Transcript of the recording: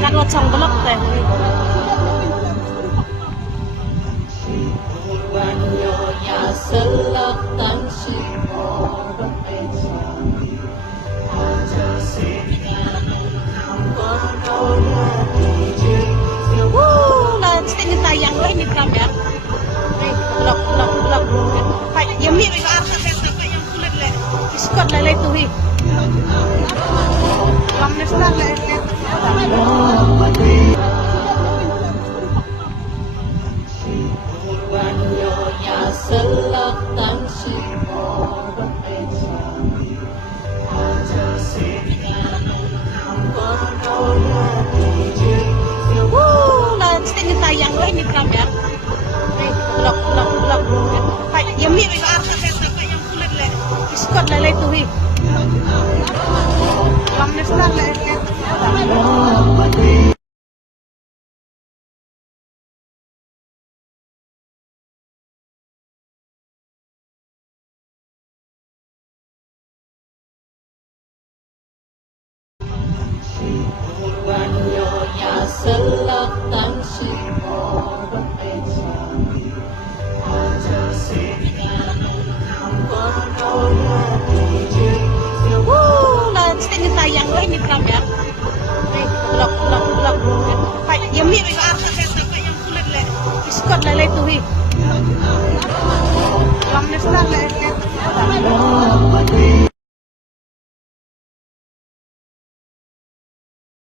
Kan wacang belok teh. Banyonya selak tan si orang pecah aja Nah, sini tayang lah ini kam ya. Belok, belok, belok. Pak, yang mi mereka arsa sampai yang kulit le. Iskot le itu hi. Lam nesta le. banyonya selak tan si orang pecah aja Nah, sini tayang lah ini kam ya. Belok, belok, belok. Pak, yang mi mereka arsa sampai yang kulit le. Iskot le itu hi. Lam nesta le. banyonya selak tan si orang pecah aja Nah, sini tayang lah ini kam ya. Belok, belok, belok. Pak, yang mi mereka arsa sampai yang kulit le. Iskot le itu hi. Lam nesta le.